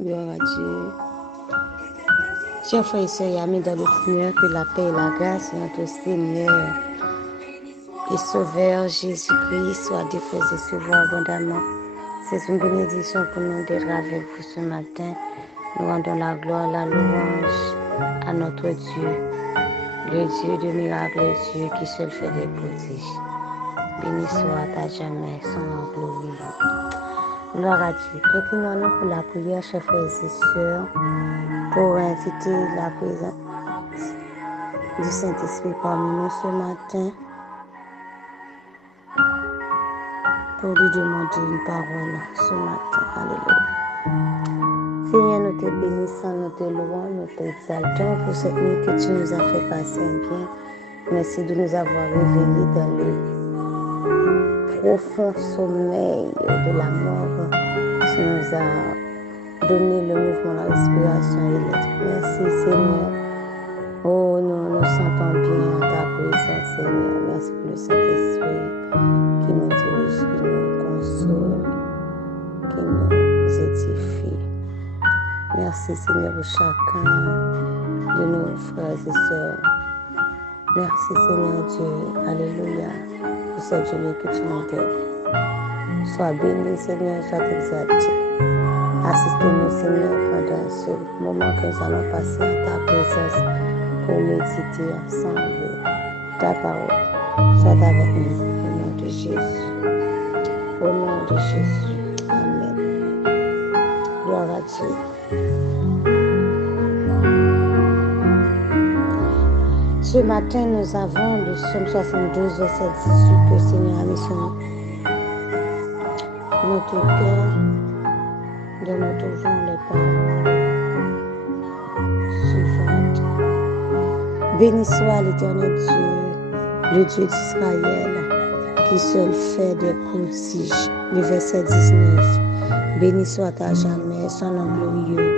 Gloire à Dieu. Chers frères et sœurs, amis dans le Seigneur, que la paix et la grâce de notre Seigneur et Sauveur Jésus-Christ soient déposées sur vous abondamment. C'est une bénédiction pour nous d'être avec vous ce matin. Nous rendons la gloire, la louange à notre Dieu, le Dieu de miracles, le Dieu qui seul fait des prodiges. Béni soit à jamais son nom glorieux. Gloire à Dieu. Inclinons-nous pour la prière, chers frères et sœurs, pour inviter la présence du Saint-Esprit parmi nous ce matin, pour lui demander une parole ce matin. Alléluia. Seigneur, nous te bénissons, nous te louons, nous t'exaltons pour cette nuit que tu nous as fait passer en bien. Merci de nous avoir réveillés dans le profond sommeil de la mort. Tu nous as donné le mouvement, la respiration et l'être. Merci Seigneur. Oh, nous nous sentons bien à ta présence, Seigneur. Merci pour le Saint-Esprit qui nous dirige, qui nous console, qui nous édifie. Merci Seigneur pour chacun de nos frères et sœurs. Merci Seigneur Dieu. Alléluia. Pour cette journée que tu nous donnes. Sois béni Seigneur, sois exalté. Assiste-nous Seigneur pendant ce moment que nous allons passer à ta présence pour méditer ensemble ta parole. Sois avec nous au nom de Jésus. Au nom de Jésus. Amen. Gloire à Dieu. Ce matin, nous avons le psaume 72, verset 18 que le Seigneur a mis sur notre cœur, de notre ouvrant les paroles suivantes. Béni soit l'Éternel Dieu, le Dieu d'Israël, qui seul fait des prodiges. Le verset 19. Béni soit à jamais son nom glorieux,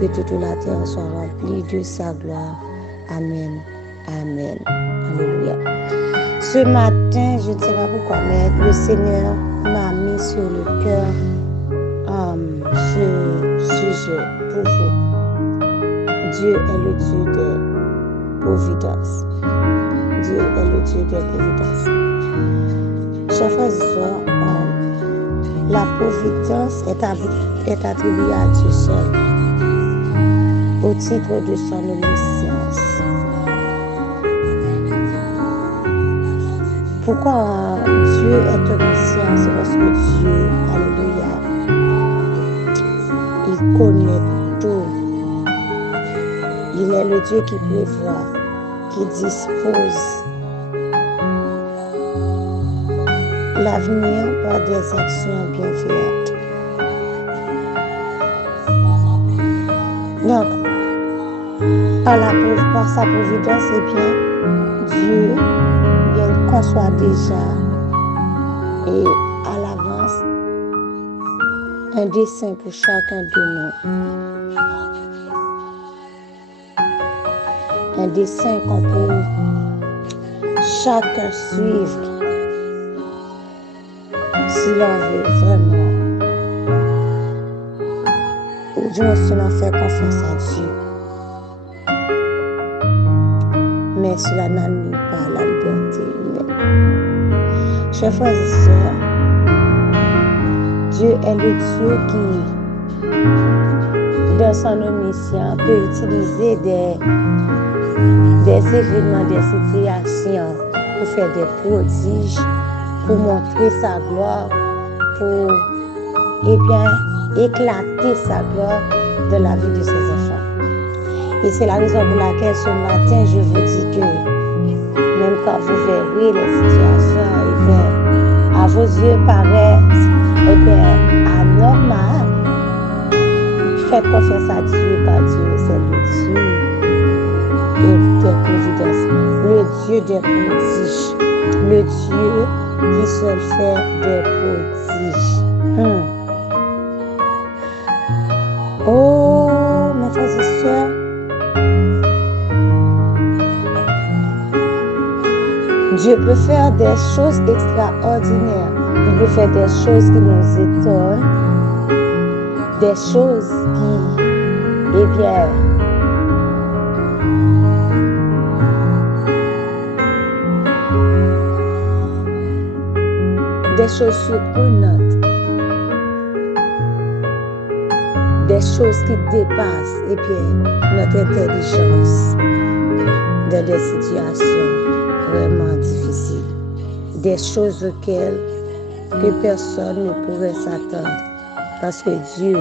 que toute la terre soit remplie de sa gloire. Amen. Amen. Alléluia. Ce matin, je ne sais pas pourquoi, mais le Seigneur m'a mis sur le cœur ce sujet pour vous. Dieu est le Dieu des providences. Dieu est le Dieu des providences. Chers frères et sœurs, la providence est attribuée à Dieu seul au titre de son omniscience. Pourquoi Dieu est omniscient? C'est parce que Dieu, alléluia, il connaît tout. Il est le Dieu qui prévoit, qui dispose l'avenir par des actions bienveillantes. Donc, par sa providence, eh bien, Dieu conçoit déjà et à l'avance un dessein pour chacun de nous. Un dessein qu'on peut chacun suivre si l'on veut vraiment. Ou du moins si l'on fait confiance à Dieu. Mais cela n'annule pas la liberté humaine. Chers frères et sœurs, Dieu est le Dieu qui, dans son omniscience, peut utiliser des événements, des situations pour faire des prodiges, pour montrer sa gloire, pour éclater sa gloire dans la vie de ses enfants. Et c'est la raison pour laquelle ce matin, je vous dis que même quand vous verrez les situations, à vos yeux paraissent anormales, faites confiance à Dieu, car Dieu, c'est le Dieu des providences, le Dieu des prodiges, le Dieu qui seul fait des prodiges. Oh, mes frères et sœurs, Dieu peut faire des choses extraordinaires. Il peut faire des choses qui nous étonnent. des choses qui, eh bien, des choses surprenantes, des choses qui dépassent eh bien, notre intelligence dans des situations vraiment difficiles, des choses auxquelles que personne ne pouvait s'attendre, parce que Dieu,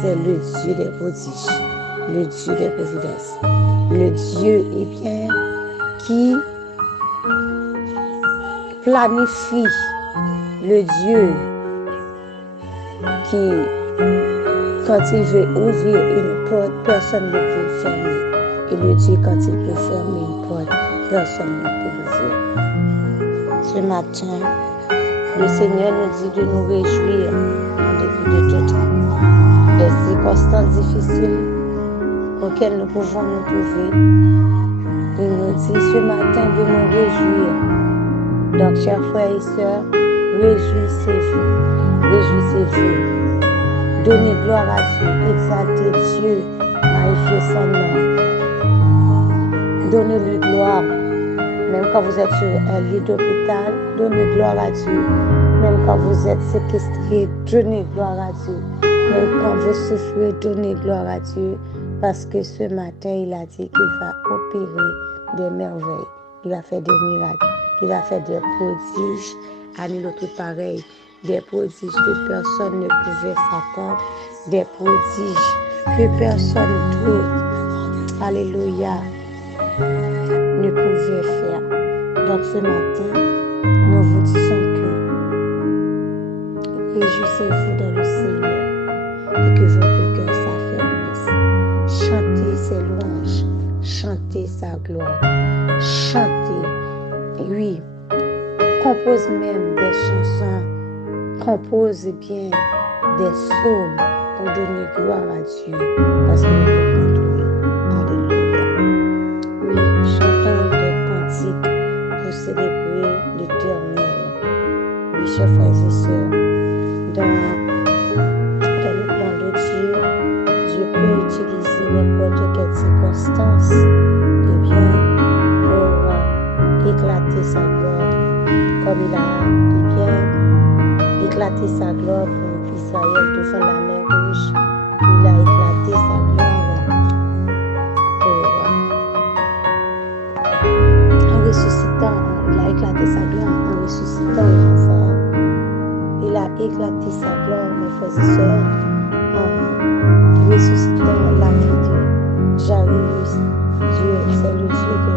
c'est le Dieu des prodiges, le Dieu des providences, le Dieu eh bien, qui planifie, le Dieu qui, quand il veut ouvrir une porte, personne ne peut fermer. Et le Dieu, quand il peut fermer une porte, personne ne peut l'ouvrir. Ce matin, le Seigneur nous dit de nous réjouir en début de tout des circonstances difficiles auxquelles nous pouvons nous trouver. Il nous dit ce matin de nous réjouir. Donc, chers frères et sœurs, réjouissez-vous, réjouissez-vous. Donnez gloire à Dieu, exaltez Dieu, magnifiez son nom. Donnez-lui gloire. Même quand vous êtes sur un lit d'hôpital, donnez gloire à Dieu. Même quand vous êtes séquestré, donnez gloire à Dieu. Même quand vous souffrez, donnez gloire à Dieu. Parce que ce matin, il a dit qu'il va opérer des merveilles. Il va faire des miracles. Il va faire des prodiges à nul autre pareil. Des prodiges que personne ne pouvait s'attendre. Des prodiges que personne d'autre, alléluia, ne pouvait faire. Donc ce matin, nous vous disons que réjouissez-vous dans le Seigneur et que votre cœur s'affermisse. Chantez ses louanges, chantez sa gloire, chantez, oui, compose même des chansons, compose bien des psaumes pour donner gloire à Dieu parce qu'il est au contrôle. Alléluia. Oui, chantons des cantiques pour célébrer l'Éternel. Oui, chers frères et sœurs, dans le plan de Dieu, Dieu peut utiliser n'importe quelle circonstance eh bien, pour éclater sa gloire, comme il a eh bien, éclaté sa gloire pour Israël devant la mer Rouge. Il a éclaté sa gloire en ressuscitant. Il a éclaté sa gloire en ressuscitant l'enfant. Il a éclaté sa gloire, mes frères et sœurs, en ressuscitant la vie de Jairus. Dieu, c'est le Dieu de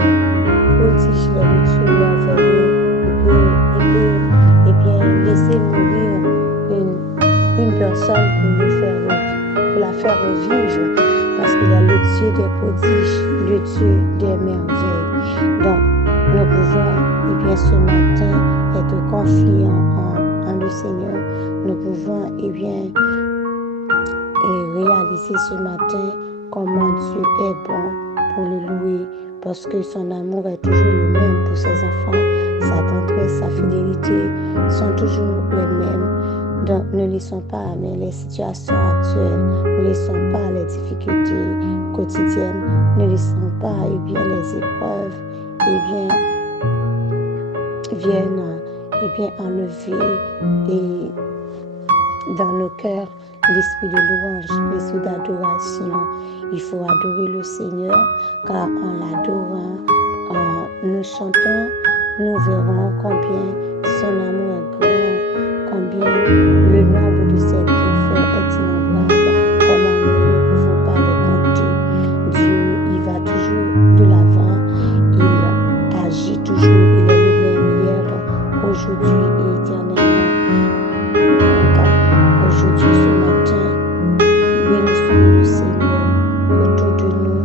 prodige, le Dieu merveilleux. Il peut eh bien, laisser mourir une personne pour la faire revivre, parce qu'il y a le Dieu des prodiges, le Dieu des merveilles. Donc, nous pouvons, eh bien, ce matin, être confiants en le Seigneur. Nous pouvons, eh bien, réaliser ce matin comment Dieu est bon pour le louer, parce que son amour est toujours le même pour ses enfants. Sa tendresse, sa fidélité sont toujours les mêmes. Donc, ne laissons pas les situations actuelles, ne laissons pas les difficultés quotidiennes, ne laissons pas eh bien, les épreuves viennent enlever et dans nos cœurs l'esprit de louange, l'esprit d'adoration. Il faut adorer le Seigneur, car en l'adorant, en nous chantons, nous verrons combien son amour est grand, combien le nombre de ses bienfaits est innombrable, comment nous ne pouvons pas les compter. Dieu, il va toujours de l'avant, il agit toujours, il est le même hier, aujourd'hui et éternellement. Donc, aujourd'hui, ce matin, bénissons le Seigneur autour de nous,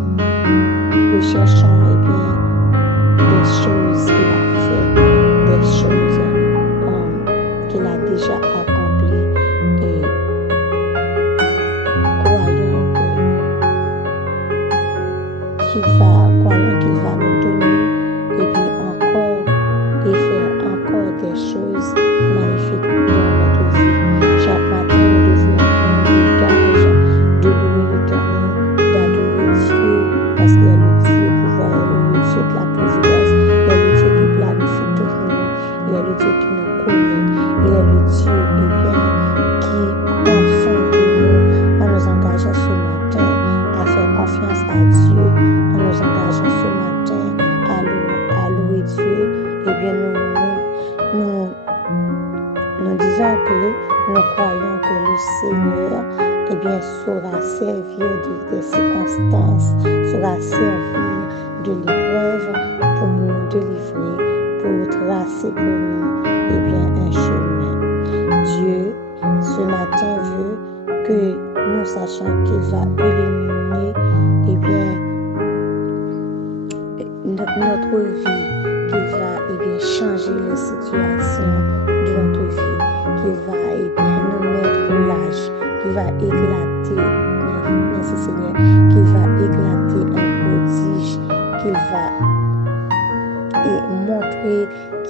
recherchons des choses qu'il a fait, des choses qu'il a déjà accomplies. nous croyons que le Seigneur saura servir des circonstances, saura servir de l'épreuve pour nous délivrer, pour tracer pour nous un chemin. Dieu, ce matin, veut que nous sachions qu'il va éliminer notre vie, qu'il va changer les situations de notre vie, qu'il va nous mettre au large, qu'il va éclater, merci Seigneur, qu'il va éclater un prodige, qu'il va montrer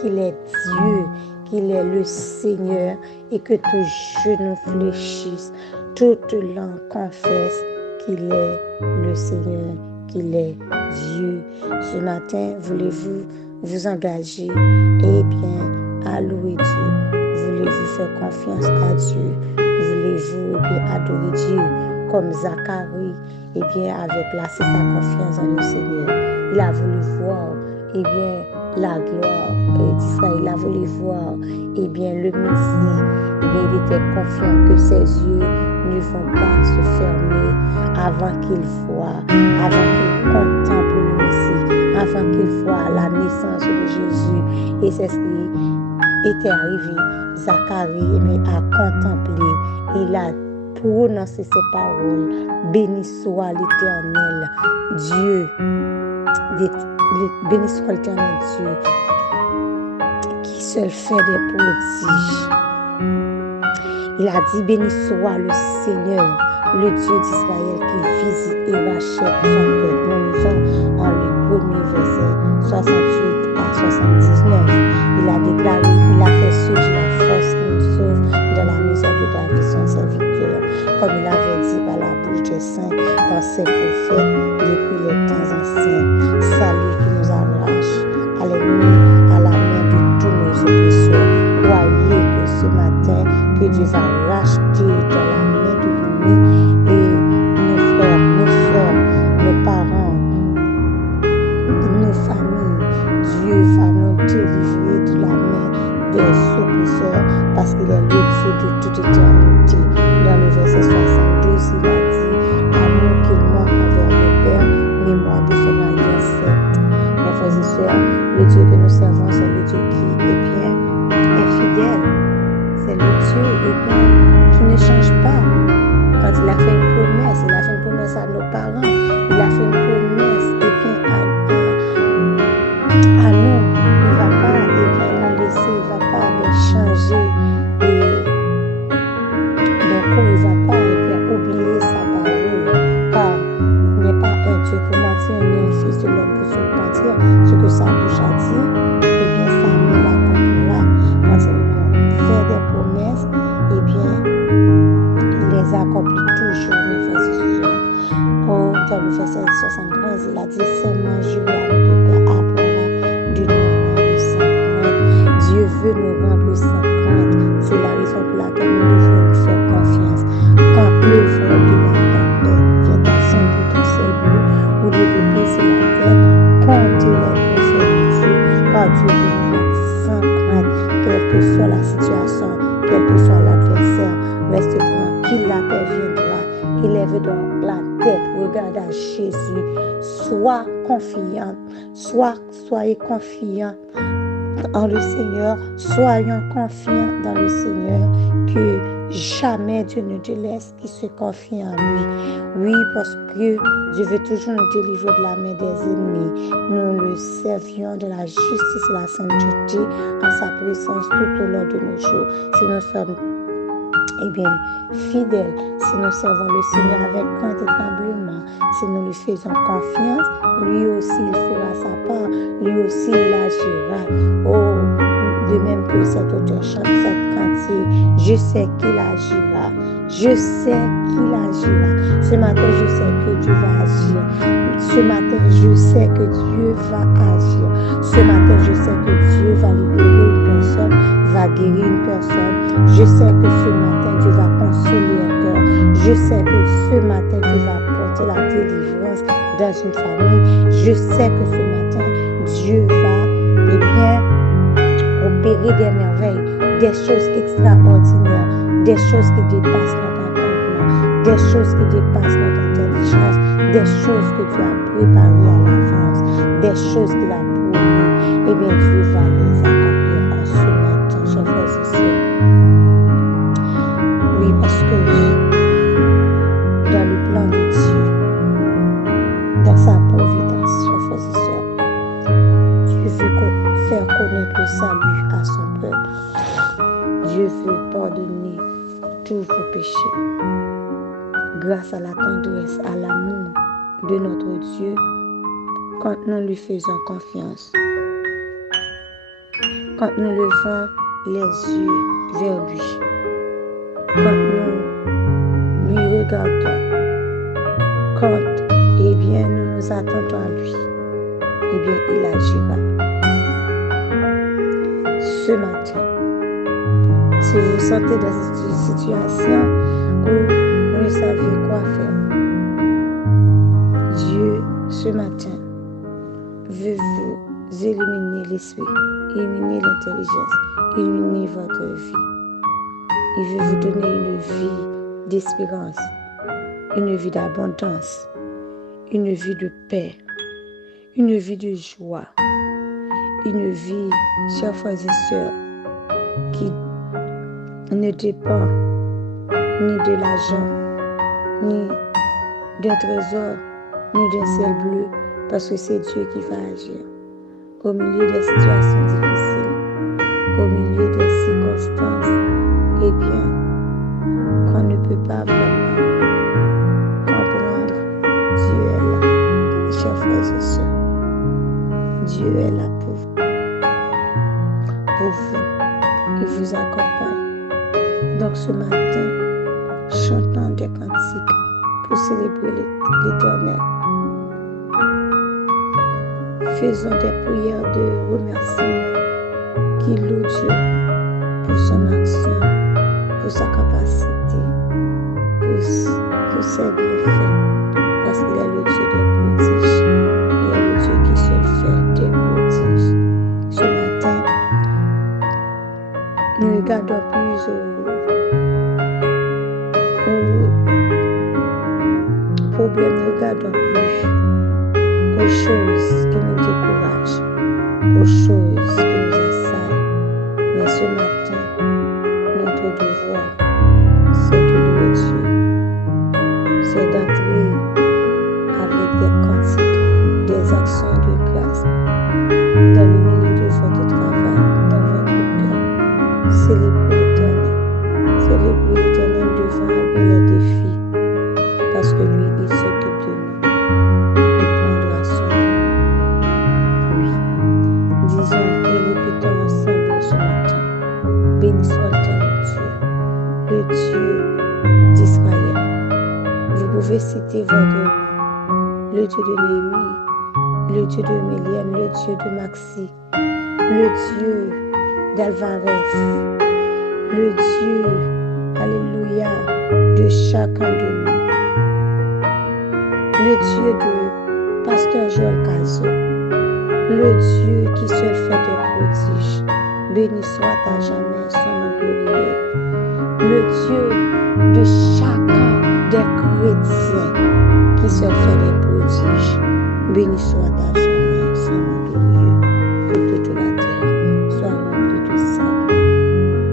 qu'il est Dieu, qu'il est le Seigneur et que tout genou fléchisse, toute langue confesse qu'il est le Seigneur, qu'il est Dieu. Ce matin, voulez-vous vous engager à louer Dieu? Voulez-vous faire confiance à Dieu? Voulez-vous adorer Dieu comme Zacharie avait placé sa confiance dans le Seigneur? Il a voulu voir la gloire d'Israël. Il a voulu voir le Messie. Il était confiant que ses yeux ne vont pas se fermer avant qu'il voit, avant qu'il contemple le Messie, avant qu'il voit la naissance de Jésus. Et c'est ce qui était arrivé. Zacharie a contemplé. Il a prononcé ses paroles. Béni soit l'Éternel, Dieu. Béni soit l'Éternel Dieu qui seul fait des prodiges. Il a dit béni soit le Seigneur, le Dieu d'Israël qui visite et rachète son peuple. Nous lisons en Luc 1er verset 68 à 79. Il a déclaré, il a fait surgir la force qui nous sauve de la misère de David, son serviteur, comme il avait dit par la bouche des saints, par ses prophètes depuis les temps anciens. Salut qui nous arrache à l'ennemi, à la main de tous nos oppresseurs. Croyez que ce matin, que Dieu va racheter dans la main de l'ennemi et nos frères, nos soeurs, nos parents, nos familles. Dieu va nous délivrer de la main des oppresseurs parce qu'il est le Dieu de toute éternité. Dans le verset 72, il a dit amour qu'il montre envers nos pères, mémoire de son alliance sainte. Mes frères et sœurs, le Dieu que nous servons, c'est le Dieu qui est fidèle. C'est le Dieu qui ne change pas. Quand il a fait une promesse à nos parents, il a fait une promesse à nous. Il ne va pas nous laisser, il ne va pas changer. Donc il ne va pas oublier sa parole. Car il n'est pas un Dieu pour mentir, ni un fils de l'homme pour se repentir. Ce que sa bouche a dit, sa main l'accomplira. Quand il fait des promesses, il les accomplit toujours, mes frères et sœurs. Dans le verset 73, il a dit seulement jurer à notre Père Abraham de nous rendre sans crainte. Dieu veut nous rendre sans crainte. C'est la raison pour laquelle nous devons lui faire confiance. Quand le vent de la tempête vient d'ascendre ton seul but, au lieu de baisser la tête, comptez les bienfaits de Dieu, car Dieu veut nous rendre sans crainte, quelle que soit la situation, quel que soit l'adversaire. Reste tranquille, la paix viendra. Élève donc la tête, regarde à Jésus. Sois confiant, soyez confiant en le Seigneur. Soyons confiants dans le Seigneur, que jamais Dieu ne te laisse, qui se confie en lui. Oui, parce que Dieu veut toujours nous délivrer de la main des ennemis. Nous le servions de la justice et la sainteté en sa présence tout au long de nos jours. Si nous sommes fidèles, si nous servons le Seigneur avec crainte et tremblement, si nous lui faisons confiance, lui aussi il fera sa part, lui aussi il agira. De même que cet auteur chante cette cantique, je sais qu'il agira, je sais qu'il agira. Ce matin, je sais que Dieu va agir. Ce matin, je sais que Dieu va agir. Ce matin, je sais que Dieu va libérer une personne, va guérir une personne. Je sais que ce matin, Dieu va consoler un cœur. Je sais que ce matin, Dieu va apporter la délivrance dans une famille. Je sais que ce matin, Dieu va, opérer des merveilles, des choses extraordinaires des choses qui dépassent notre entendement, des choses qui dépassent notre intelligence, des choses que tu as préparées à l'avance, des choses qu'il a promis. Eh bien, Dieu va les accomplir en ce matin, chers frères et sœurs. Oui, parce que dans le plan de Dieu, dans sa providence, chers frères et sœurs, Dieu veut faire connaître le salut à son peuple. Dieu veut pardonner tous vos péchés. Grâce à la tendresse, à l'amour de notre Dieu, quand nous lui faisons confiance, quand nous levons les yeux vers lui, quand nous lui regardons, quand nous nous attendons à lui, il agira. Ce matin, si vous vous sentez dans cette situation où vous ne savez quoi faire, Dieu, ce matin, veut vous éliminer l'esprit, éliminer l'intelligence, éliminer votre vie. Il veut vous donner une vie d'espérance, une vie d'abondance, une vie de paix, une vie de joie, une vie, chers frères et sœurs, qui ne dépend ni de l'argent, ni d'un trésor, ni d'un ciel bleu, parce que c'est Dieu qui va agir. Au milieu des situations difficiles, au milieu des circonstances, qu'on ne peut pas vraiment comprendre, Dieu est là, chers frères et sœurs. Dieu est là pour vous. Il vous accompagne. Donc ce matin, chantons des cantiques pour célébrer l'Éternel. Faisons des prières de remerciement qui louent Dieu pour son action, pour sa capacité, pour ses bienfaits, parce qu'il est le Dieu des prodiges. Il est le Dieu qui se fait des prodiges. Ce matin, nous regardons plus aux problèmes, nous regardons plus aux choses qui nous découragent, aux choses qui nous assaillent. Mais ce matin, notre devoir, c'est de louer Dieu. C'est d'entrer avec des cantiques, des actions de grâce dans le milieu de votre travail, dans votre cœur. Célébrer l'Éternel. Célébrer l'Éternel devant les défis. Parce que lui, il s'occupe de nous. Il prendra soin de nous. Oui. Disons et répétons ensemble ce matin. Béni soit l'éternel Dieu, le Dieu d'Israël. Vous pouvez citer votre nom. Le Dieu de Néhémie, le Dieu de Mélienne, le Dieu de Maxi, le Dieu d'Alvarez, le Dieu, alléluia, de chacun de nous. Le Dieu de Pasteur Joël Cazot, le Dieu qui seul fait des prodiges. Béni soit à jamais son nom glorieux. Le Dieu de chacun des chrétiens qui seul fait des prodiges. Béni soit à jamais son nom glorieux. Que toute la terre soit remplie de ça.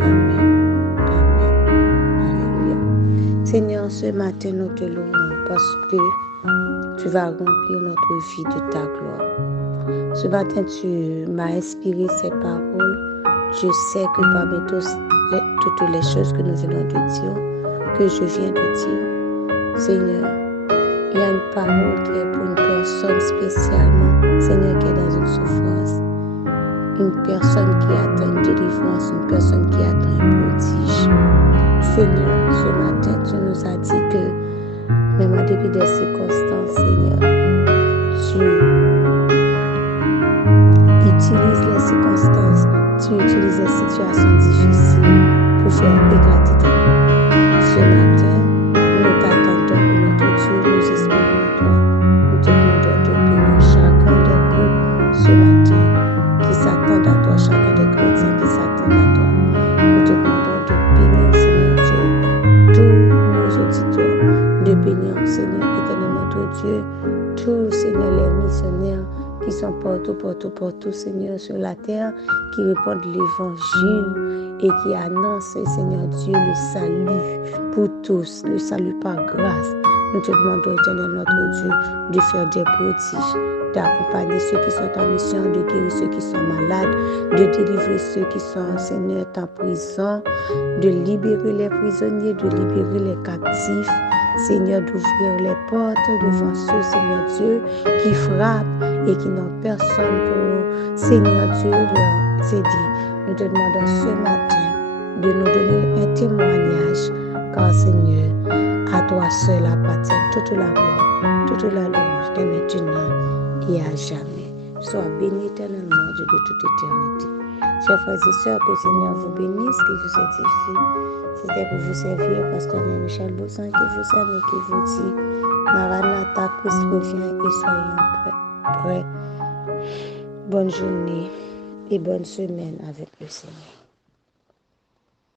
Amen. Amen. Alléluia. Seigneur, ce matin nous te louons parce que tu vas remplir notre vie de ta gloire. Ce matin, tu m'as inspiré ces paroles. Je sais que parmi toutes les choses que nous venons de dire, que je viens de dire, Seigneur, il y a une parole qui est pour une personne spécialement, Seigneur, qui est dans une souffrance, une personne qui attend une délivrance, une personne qui attend un prodige. Seigneur, ce matin, tu nous as dit que même en dépit des circonstances, Seigneur, tu utilises les circonstances, tu utilises les situations difficiles pour faire éclater ta gloire. Ce matin, nous t'attendons pour notre Dieu, nous espérons en toi. Nous te demandons de bénir chacun des groupes ce matin qui s'attendent à toi, chacun des chrétiens qui s'attendent à toi. Nous te demandons de bénir, Seigneur Dieu, Dieu, tous, Seigneur, les missionnaires qui sont partout, Seigneur, sur la terre, qui répandent l'évangile et qui annoncent, Seigneur Dieu, le salut pour tous, le salut par grâce. Nous te demandons, éternel notre Dieu, de faire des prodiges, d'accompagner ceux qui sont en mission, de guérir ceux qui sont malades, de délivrer ceux qui sont, Seigneur, en prison, de libérer les prisonniers, de libérer les captifs, Seigneur, d'ouvrir les portes devant ceux, Seigneur Dieu, qui frappent et qui n'ont personne pour, Seigneur Dieu, leur aider. Nous te demandons ce matin de nous donner un témoignage, car Seigneur, à toi seul appartient toute la gloire, toute la louange de maintenant et à jamais. Sois béni éternellement, Dieu de toute éternité. Chers frères et sœurs, que le Seigneur vous bénisse, qu'il vous édifie. C'était pour vous servir, Pasteur Michel Bossan, qui vous aime et qui vous dit, Maranatha, Christ revient et soyons prêts. Bonne journée et bonne semaine avec le Seigneur.